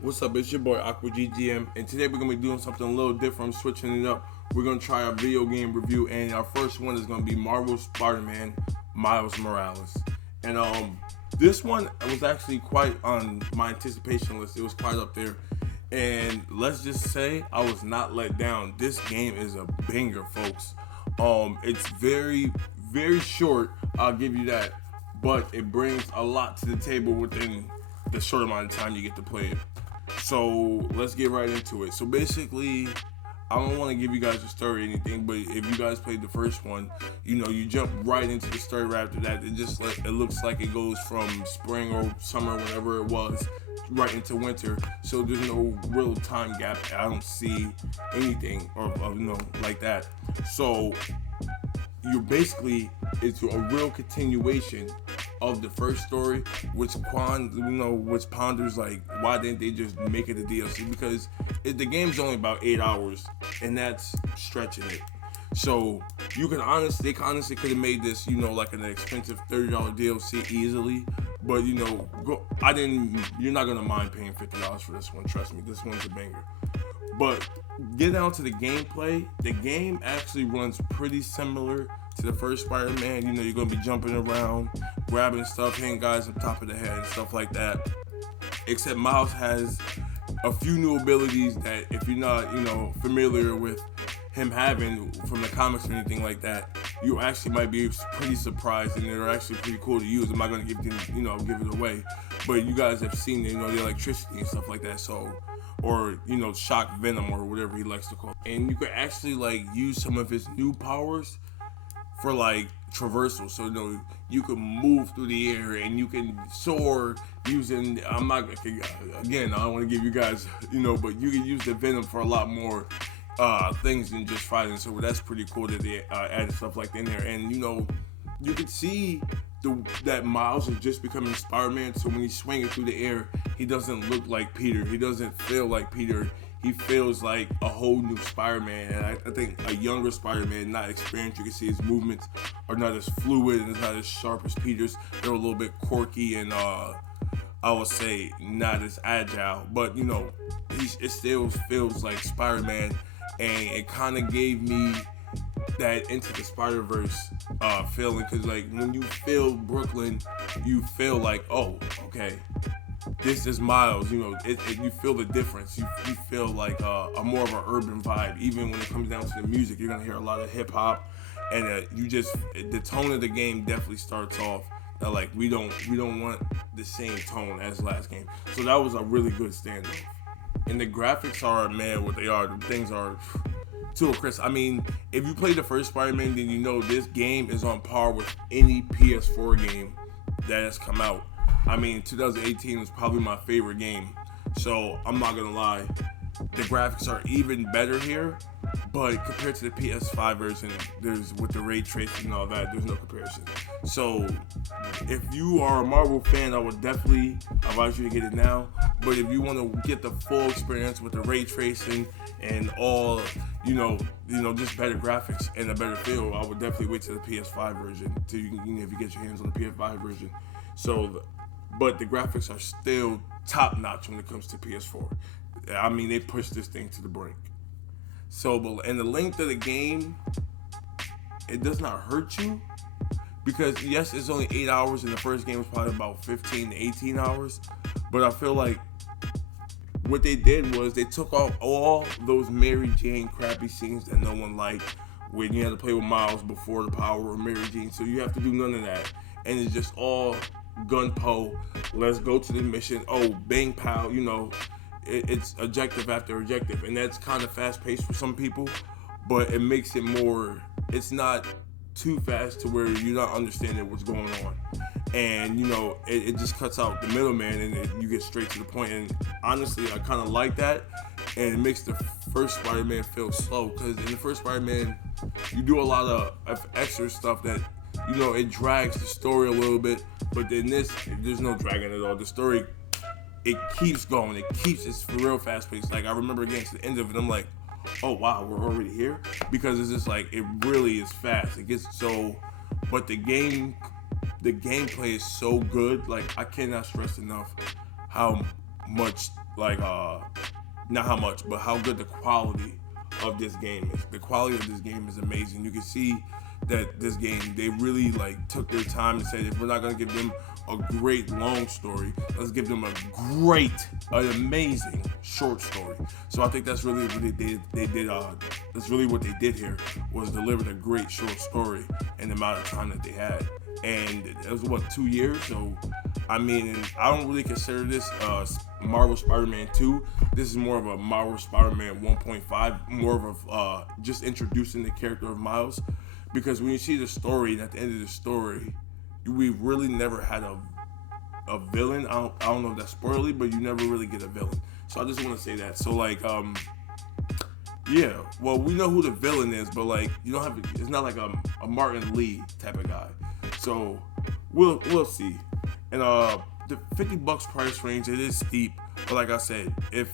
What's up? It's your boy Aqua GGM, and today we're gonna be doing something a little different. I'm switching it up. We're gonna try a video game review, and our first one is gonna be Marvel Spider-Man Miles Morales. And this one was actually quite on my anticipation list. It was quite up there, and let's just say I was not let down. This game is a banger, folks. It's very short. I'll give you that, but it brings a lot to the table within the short amount of time you get to play it. So let's get right into it. So basically, I don't want to give you guys a story or anything, but if you guys played the first one, you jump right into the story right after that. It looks like it goes from spring or summer, whenever it was, right into winter. So there's no real time gap. I don't see anything or like that. So you're basically it's a real continuation of the first story, which ponders like why didn't they just make it a DLC? Because the game's only about 8 hours, and that's stretching it. So they honestly could have made this, like an expensive $30 DLC easily. But you're not gonna mind paying $50 for this one. Trust me, this one's a banger. But get down to the gameplay. The game actually runs pretty similar to the first Spider-Man. You're gonna be jumping around, grabbing stuff, hitting guys on top of the head and stuff like that. Except Miles has a few new abilities that if you're not, familiar with him having from the comics or anything like that, you actually might be pretty surprised, and they're actually pretty cool to use. I'm not gonna give it away, but you guys have seen, the electricity and stuff like that. So, or shock venom or whatever he likes to call it. And you can actually like use some of his new powers for like traversal. So you can move through the air and you can soar using. I'm not again. I don't want to give you guys but you can use the venom for a lot more things than just fighting. So that's pretty cool that they added stuff like that in there. And you can see that Miles is just becoming Spider-Man. So when he's swinging through the air, he doesn't look like Peter. He doesn't feel like Peter. He feels like a whole new Spider-Man. And I think a younger Spider-Man, not experienced, you can see his movements are not as fluid and it's not as sharp as Peter's. They're a little bit quirky and I would say not as agile. But it still feels like Spider-Man, and it kind of gave me that Into the Spider-Verse feeling, because like when you feel Brooklyn, you feel like, oh, okay, this is Miles. You feel the difference. You feel like a more of an urban vibe. Even when it comes down to the music, you're gonna hear a lot of hip hop, and the tone of the game definitely starts off like we don't want the same tone as last game. So that was a really good standoff. And the graphics are, man, what they are. The things are too crisp. I mean, if you play the first Spider-Man, then this game is on par with any PS4 game that has come out. I mean, 2018 was probably my favorite game. So I'm not gonna lie, the graphics are even better here. But compared to the PS5 version, with the ray tracing and all that, there's no comparison. So if you are a Marvel fan, I would definitely advise you to get it now. But if you want to get the full experience with the ray tracing and all, just better graphics and a better feel, I would definitely wait till the PS5 version if you get your hands on the PS5 version. But the graphics are still top notch when it comes to PS4. I mean, they pushed this thing to the brink. So, and the length of the game, it does not hurt you, because yes, it's only 8 hours, and the first game was probably about 15 to 18 hours. But I feel like what they did was they took off all those Mary Jane crappy scenes that no one liked, when you had to play with Miles before the power of Mary Jane. So you have to do none of that, and it's just all gun-po. Let's go to the mission. Oh, bang, pow, it's objective after objective, and that's kind of fast-paced for some people, but it makes it more, it's not too fast to where you're not understanding what's going on, and it just cuts out the middleman, and you get straight to the point. And honestly, I kind of like that, and it makes the first Spider-Man feel slow, because in the first Spider-Man, you do a lot of extra stuff that it drags the story a little bit, but in this, there's no dragging at all. The story, it keeps going. It's for real fast paced. Like, I remember getting to the end of it, I'm like, oh wow, we're already here? Because it's just like, it really is fast. It gets so, but the gameplay is so good. Like, I cannot stress enough how much like not how much, but how good the quality of this game is. The quality of this game is amazing. You can see that this game, they really like took their time to say that we're not gonna give them a great long story. Let's give them an amazing short story. So I think that's really what they did. That's really what they did here, was delivered a great short story in the amount of time that they had. And it was what, 2 years? So I mean, I don't really consider this Marvel Spider-Man 2. This is more of a Marvel Spider-Man 1.5, more of just introducing the character of Miles. Because when you see the story, and at the end of the story, we really never had a villain. I don't know if that's spoilery, but you never really get a villain. So I just want to say that. So like, yeah, well, we know who the villain is, but like, you don't have, it's not like a Martin Lee type of guy. So we'll see. And the $50 price range, it is steep, but like I said, if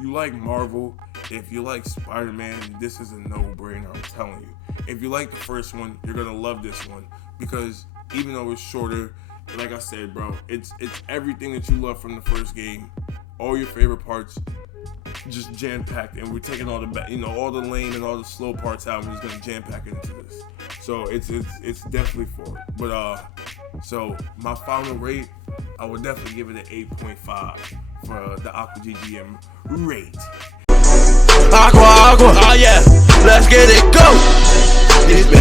you like Marvel, if you like Spider-Man, this is a no-brainer, I'm telling you. If you like the first one, you're gonna love this one, because even though it's shorter, like I said, bro, it's everything that you love from the first game, all your favorite parts, just jam-packed, and we're taking all the all the lame and all the slow parts out, and we're just gonna jam-pack it into this. So it's definitely for it. But so my final rate, I would definitely give it an 8.5 for the Aqua GGM rate. Aqua, oh yeah, let's get it, go!